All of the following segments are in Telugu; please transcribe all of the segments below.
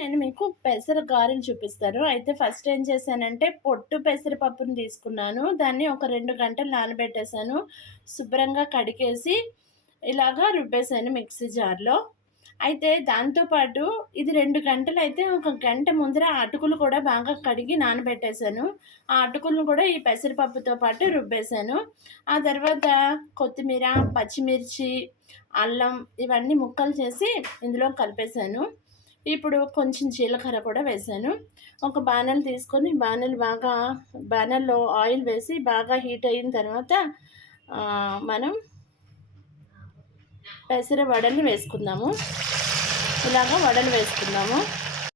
నేను మీకు పెసర గారెలు చూపిస్తాను. అయితే ఫస్ట్ ఏం చేశానంటే పొట్టు పెసరపప్పుని తీసుకున్నాను. దాన్ని ఒక రెండు గంటలు నానబెట్టేశాను శుభ్రంగా కడిగేసి ఇలాగా రుబ్బేసాను మిక్సీ జార్‌లో. అయితే దాంతోపాటు ఇది ఇది 2 గంటలయితే ఒక గంట ముందర అటుకులు కూడా బాగా కడిగి నానబెట్టేశాను ఆ అటుకులను కూడా ఈ పెసరపప్పుతో పాటు రుబ్బేసాను. ఆ తర్వాత కొత్తిమీర, పచ్చిమిర్చి, అల్లం ఇవన్నీ ముక్కలు చేసి ఇందులో కలిపేసాను. ఇప్పుడు కొంచెం జీలకర్ర కూడా వేసాను. ఒక బాణలి తీసుకొని బాణలి బాగా బాణలిలో ఆయిల్ వేసి బాగా హీట్ అయిన తర్వాత మనం పెసర వడలు వేసుకుందాము. ఇలాగ వడలు వేసుకుందాము.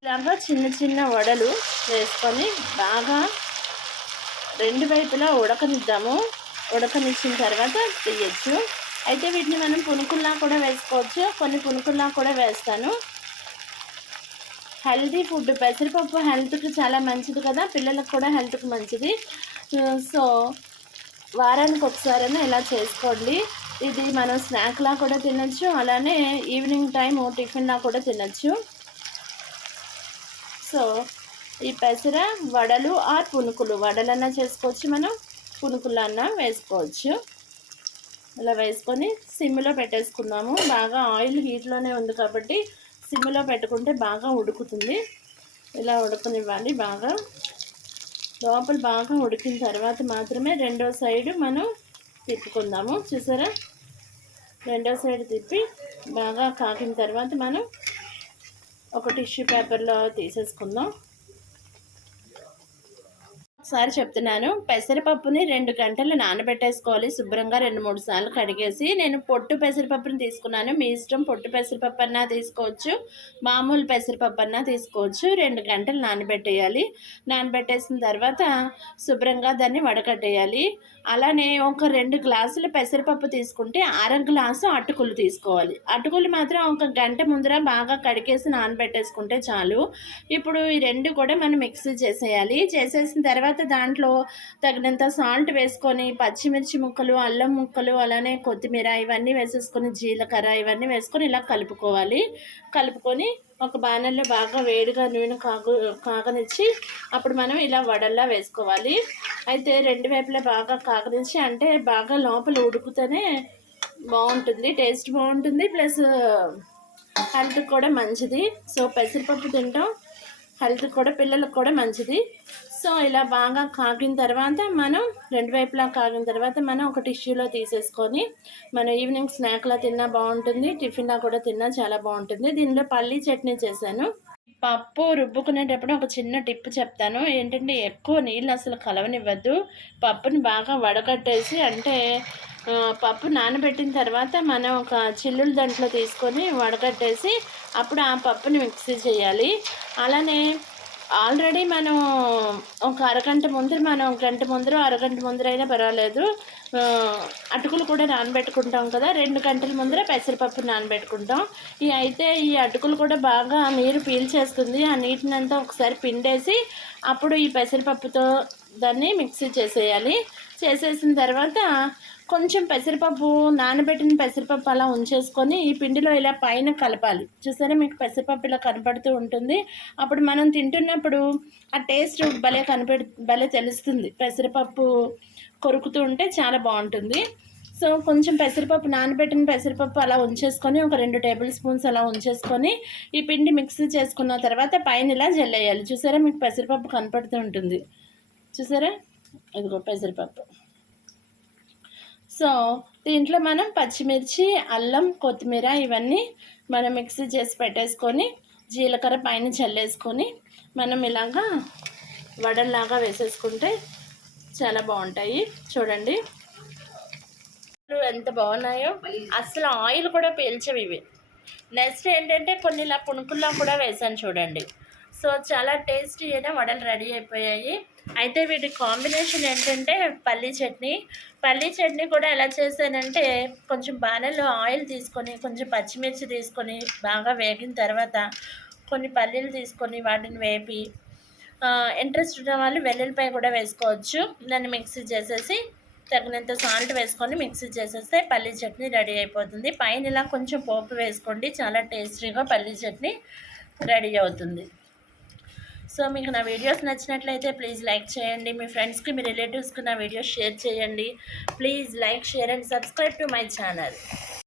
ఇలాగ చిన్న చిన్న వడలు వేసుకొని బాగా రెండు వైపులా ఉడకనిద్దాము. ఉడకనిచ్చిన తర్వాత తీయచ్చు అయితే వీటిని మనం పునుకుల్లా కూడా వేసుకోవచ్చు. కొన్ని పునుకుల్లా కూడా వేస్తాను. హెల్తీ ఫుడ్ పెసరపప్పు హెల్త్‌కి చాలా మంచిది కదా! పిల్లలకు కూడా హెల్త్‌కి మంచిది. సో వారానికి ఒకసారైనా ఇలా చేసుకోండి. ఇది మనం స్నాక్‌లా కూడా తినచ్చు అలానే ఈవినింగ్ టైం టిఫిన్‌లా కూడా తినచ్చు సో ఈ పెసర వడలు ఆర్ పునుకులు వడలన్నా చేసుకోవచ్చు మనం. పునుకులన్నా వేసుకోవచ్చు. ఇలా వేసుకొని సిమ్‌లో పెట్టేసుకుందాము. బాగా ఆయిల్ హీట్‌లోనే ఉంది కాబట్టి సిమ్‌లో పెట్టుకుంటే బాగా ఉడుకుతుంది. ఇలా ఉడకనివ్వాలి బాగా. లోపల బాగా ఉడికిన తర్వాత మాత్రమే రెండో సైడ్ మనం తిప్పుకుందాము. చూసారా? రెండో సైడ్ తిప్పి బాగా కాకిన తర్వాత మనం ఒక టిష్యూ పేపర్‌లో తీసేసుకుందాం. ఒకసారి చెప్తున్నాను. పెసరపప్పుని రెండు గంటలు నానబెట్టేసుకోవాలి శుభ్రంగా 2, 3 సార్లు కడిగేసి. నేను పొట్టు పెసరపప్పుని తీసుకున్నాను. మీ ఇష్టం పొట్టు పెసరపప్పు అన్నా తీసుకోవచ్చు. మామూలు పెసరపప్పు అన్నా తీసుకోవచ్చు. రెండు గంటలు నానబెట్టేయాలి. నానబెట్టేసిన తర్వాత శుభ్రంగా దాన్ని వడకట్టేయాలి. అలానే ఒక రెండు గ్లాసులు పెసరపప్పు తీసుకుంటే అర గ్లాసు అటుకులు తీసుకోవాలి. అటుకులు మాత్రం ఒక గంట ముందర బాగా కడిగేసి నానబెట్టేసుకుంటే చాలు. ఇప్పుడు ఈ రెండు కూడా మనం మిక్సీ చేసేయాలి. చేసేసిన తర్వాత తర్వాత దాంట్లో తగినంత సాల్ట్ వేసుకొని పచ్చిమిర్చి ముక్కలు, అల్లం ముక్కలు, అలానే కొత్తిమీర ఇవన్నీ వేసేసుకొని జీలకర్ర ఇవన్నీ వేసుకొని ఇలా కలుపుకోవాలి. కలుపుకొని ఒక బాణల్లో బాగా వేడిగా నూనె కాగు కాగనిచ్చి అప్పుడు మనం ఇలా వడల్లా వేసుకోవాలి. అయితే రెండు వైపులా బాగా కాగనిచ్చి అంటే బాగా లోపల ఉడుకుతేనే బాగుంటుంది టేస్ట్ బాగుంటుంది ప్లస్ హెల్త్‌కి కూడా మంచిది. సో పెసరపప్పు తింటాం హెల్త్‌కి కూడా పిల్లలకు కూడా మంచిది. సో ఇలా బాగా కాగిన తర్వాత మనం రెండు వైపులా కాగిన తర్వాత మనం ఒక టిష్యూలో తీసేసుకొని మనం ఈవినింగ్ స్నాక్‌లా తిన్నా బాగుంటుంది టిఫిన్‌లా కూడా తిన్నా చాలా బాగుంటుంది దీనిలో పల్లీ చట్నీ చేశాను. పప్పు రుబ్బుకునేటప్పుడు ఒక చిన్న టిప్ చెప్తాను. ఏంటంటే ఎక్కువ నీళ్ళు అసలు కలవనివ్వద్దు. పప్పుని బాగా వడగట్టేసి అంటే పప్పు నానబెట్టిన తర్వాత మనం ఒక చిల్లులు దాంట్లో తీసుకొని వడగట్టేసి అప్పుడు ఆ పప్పుని మిక్సీ చేయాలి. అలానే ఆల్రెడీ మనం ఒక అరగంట ముందర మనం గంట ముందర అరగంట ముందరైనా పర్వాలేదు. అటుకులు కూడా నానబెట్టుకుంటాం కదా! రెండు గంటల ముందర పెసరపప్పు నానబెట్టుకుంటాం. ఈ అయితే ఈ అటుకులు కూడా బాగా నీరు పీల్చేస్తుంది. ఆ నీటినంతా ఒకసారి పిండేసి అప్పుడు ఈ పెసరపప్పుతో దాన్ని మిక్సీ చేసేయాలి. చేసేసిన తర్వాత కొంచెం పెసరపప్పు నానబెట్టిన పెసరపప్పు అలా ఉంచేసుకొని ఈ పిండిలో ఇలా పైన కలపాలి. చూసారా మీకు పెసరపప్పు ఇలా కనపడుతూ ఉంటుంది. అప్పుడు మనం తింటున్నప్పుడు ఆ టేస్ట్ భలే కనపెడు భలే తెలుస్తుంది. పెసరపప్పు కొరుకుతూ ఉంటే చాలా బాగుంటుంది సో కొంచెం పెసరపప్పు నానబెట్టిన పెసరపప్పు అలా ఉంచేసుకొని ఒక రెండు టేబుల్ స్పూన్స్ అలా ఉంచేసుకొని ఈ పిండి మిక్స్ చేసుకున్న తర్వాత పైన ఇలా జల్లేయాలి. చూసారా మీకు పెసరపప్పు కనపడుతూ ఉంటుంది. చూసారా? ఇదిగో పెసరపప్పు. సో దీంట్లో మనం పచ్చిమిర్చి, అల్లం, కొత్తిమీర ఇవన్నీ మనం మిక్సీ చేసి పెట్టేసుకొని జీలకర్ర పైన చల్లేసుకొని మనం ఇలాగా వడల్లాగా వేసేసుకుంటే చాలా బాగుంటాయి చూడండి. ఎంత బాగున్నాయో అసలు ఆయిల్ కూడా పీల్చవి ఇవి. నెక్స్ట్ ఏంటంటే కొన్ని ఇలా పుణుకుల్లో కూడా వేసాను చూడండి. సో చాలా టేస్టీ అయిన వడలు రెడీ అయిపోయాయి. అయితే వీటి కాంబినేషన్ ఏంటంటే పల్లీ చట్నీ. పల్లీ చట్నీ కూడా ఎలా చేశానంటే కొంచెం బాణలో ఆయిల్ తీసుకొని, కొంచెం పచ్చిమిర్చి తీసుకొని బాగా వేగిన తర్వాత కొన్ని పల్లీలు తీసుకొని వాటిని వేపి ఇంట్రెస్ట్ ఉన్న వాళ్ళు వెల్లుల్లిపాయ కూడా వేసుకోవచ్చు. దాన్ని మిక్సీ చేసేసి తగినంత సాల్ట్ వేసుకొని మిక్సీ చేసేస్తే పల్లీ చట్నీ రెడీ అయిపోతుంది. పైన ఇలా కొంచెం పోపు వేసుకోండి. చాలా టేస్టీగా పల్లీ చట్నీ రెడీ అవుతుంది సో మీకు నా వీడియోస్ నచ్చినట్లయితే ప్లీజ్ లైక్ చేయండి. మీ ఫ్రెండ్స్కి మీ రిలేటివ్స్కి నా వీడియోస్ షేర్ చేయండి. Please like share and subscribe to my channel.